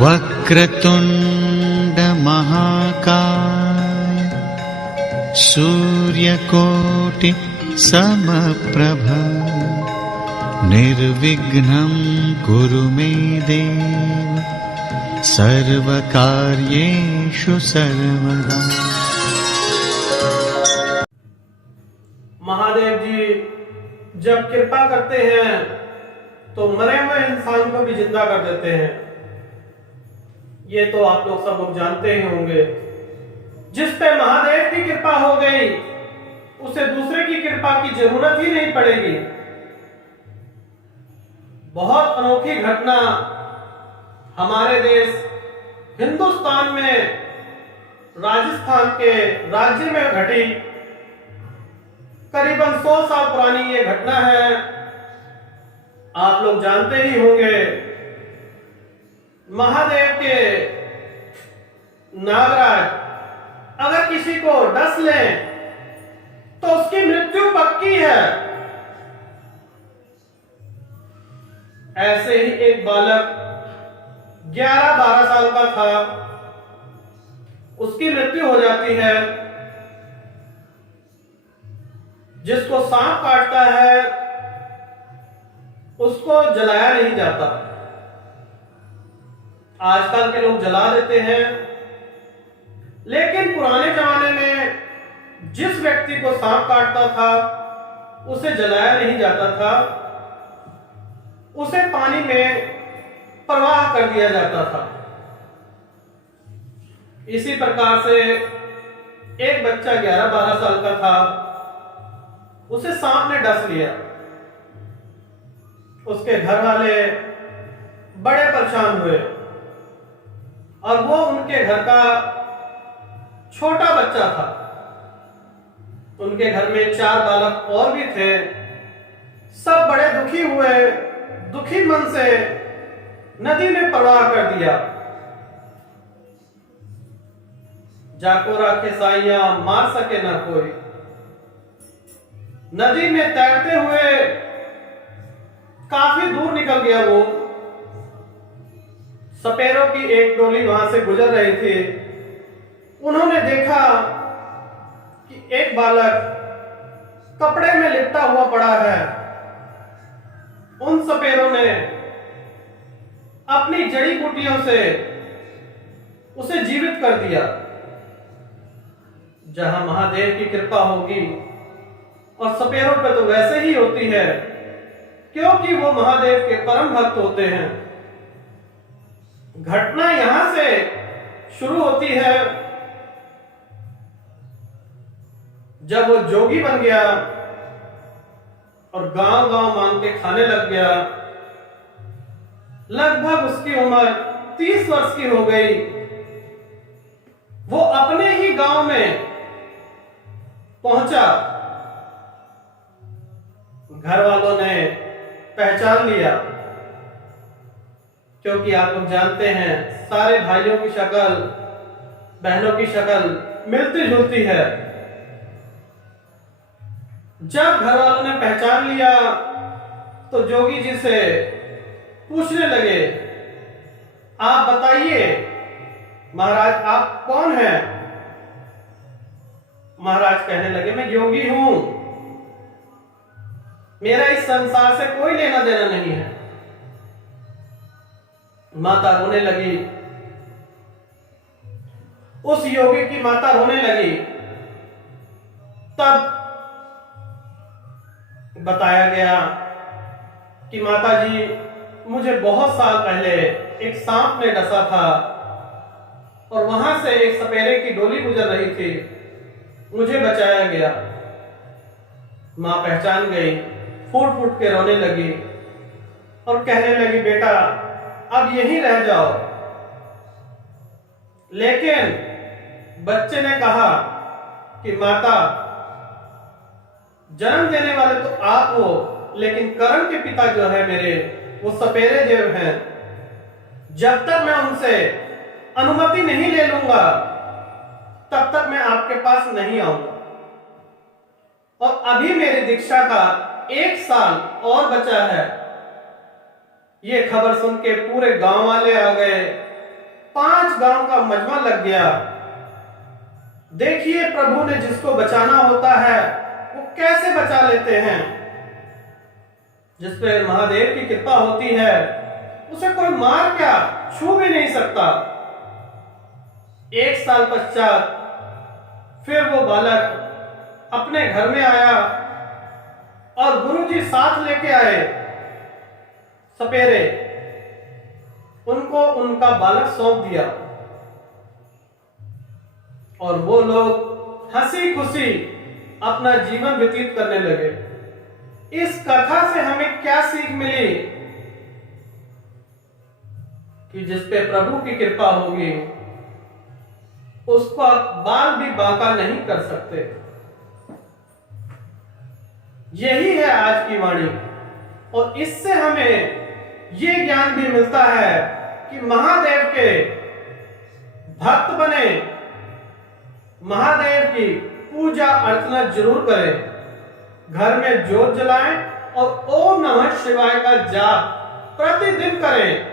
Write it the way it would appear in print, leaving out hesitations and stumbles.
वक्रतुंड महाकाय सूर्यकोटि समप्रभ निर्विघ्नं कुरु मे देव सर्वकार्येषु सर्वदा। महादेव जी जब कृपा करते हैं तो मरे हुए इंसान को भी जिंदा कर देते हैं। ये तो आप लोग सब लोग जानते ही होंगे। जिस पे महादेव की कृपा हो गई उसे दूसरे की कृपा की जरूरत ही नहीं पड़ेगी। बहुत अनोखी घटना हमारे देश हिंदुस्तान में राजस्थान के राज्य में घटी। करीबन 100 साल पुरानी ये घटना है। आप लोग जानते ही होंगे महादेव के नागराज अगर किसी को डस लें तो उसकी मृत्यु पक्की है। ऐसे ही एक बालक 11-12 साल का था, उसकी मृत्यु हो जाती है। जिसको सांप काटता है उसको जलाया नहीं जाता। आजकल के लोग जला देते हैं, लेकिन पुराने जमाने में जिस व्यक्ति को सांप काटता था उसे जलाया नहीं जाता था, उसे पानी में प्रवाह कर दिया जाता था। इसी प्रकार से एक बच्चा 11-12 साल का था, उसे सांप ने डस लिया। उसके घर वाले बड़े परेशान हुए और वो उनके घर का छोटा बच्चा था। उनके घर में 4 बालक और भी थे। सब बड़े दुखी हुए, दुखी मन से नदी में प्रवाह कर दिया। जाको राखे साइया मार सके ना कोई। नदी में तैरते हुए काफी दूर निकल गया वो। सपेरों की एक टोली वहां से गुजर रही थी। उन्होंने देखा कि एक बालक कपड़े में लिपटा हुआ पड़ा है। उन सपेरों ने अपनी जड़ी बूटियों से उसे जीवित कर दिया। जहां महादेव की कृपा होगी, और सपेरों पे तो वैसे ही होती है क्योंकि वो महादेव के परम भक्त होते हैं। घटना यहां से शुरू होती है जब वो जोगी बन गया और गांव-गांव मांग के खाने लग गया। लगभग उसकी उम्र 30 वर्ष की हो गई। वो अपने ही गांव में पहुंचा। घर वालों ने पहचान लिया, क्योंकि आप लोग जानते हैं सारे भाइयों की शक्ल, बहनों की शक्ल मिलती जुलती है। जब घर वालों ने पहचान लिया तो जोगी जी से पूछने लगे, आप बताइए महाराज आप कौन हैं? महाराज कहने लगे, मैं योगी हूं, मेरा इस संसार से कोई लेना देना नहीं है। माता रोने लगी। उस योगी की माता रोने लगी। तब बताया गया कि माता जी मुझे बहुत साल पहले एक सांप ने डसा था और वहां से एक सपेरे की डोली गुजर रही थी, मुझे बचाया गया। मां पहचान गई, फूट फूट के रोने लगी और कहने लगी, बेटा अब यहीं रह जाओ। लेकिन बच्चे ने कहा कि माता जन्म देने वाले तो आप हो, लेकिन कर्म के पिता जो है मेरे, वो सपेरे देव हैं। जब तक मैं उनसे अनुमति नहीं ले लूंगा तब तक मैं आपके पास नहीं आऊंगा। और अभी मेरी दीक्षा का 1 साल और बचा है। ये खबर सुन के पूरे गांव वाले आ गए, 5 गांव का मजमा लग गया। देखिए प्रभु ने जिसको बचाना होता है वो कैसे बचा लेते हैं। जिस पे महादेव की कृपा होती है उसे कोई मार क्या छू भी नहीं सकता। 1 साल पश्चात फिर वो बालक अपने घर में आया और गुरुजी साथ लेके आए सपेरे, उनको उनका बालक सौंप दिया और वो लोग हंसी खुशी अपना जीवन व्यतीत करने लगे। इस कथा से हमें क्या सीख मिली कि जिस पे प्रभु की कृपा होगी उसका बाल भी बांका नहीं कर सकते। यही है आज की वाणी और इससे हमें ये ज्ञान भी मिलता है कि महादेव के भक्त बने, महादेव की पूजा अर्चना जरूर करें, घर में ज्योत जलाएं और ओम नमः शिवाय का जाप प्रतिदिन करें।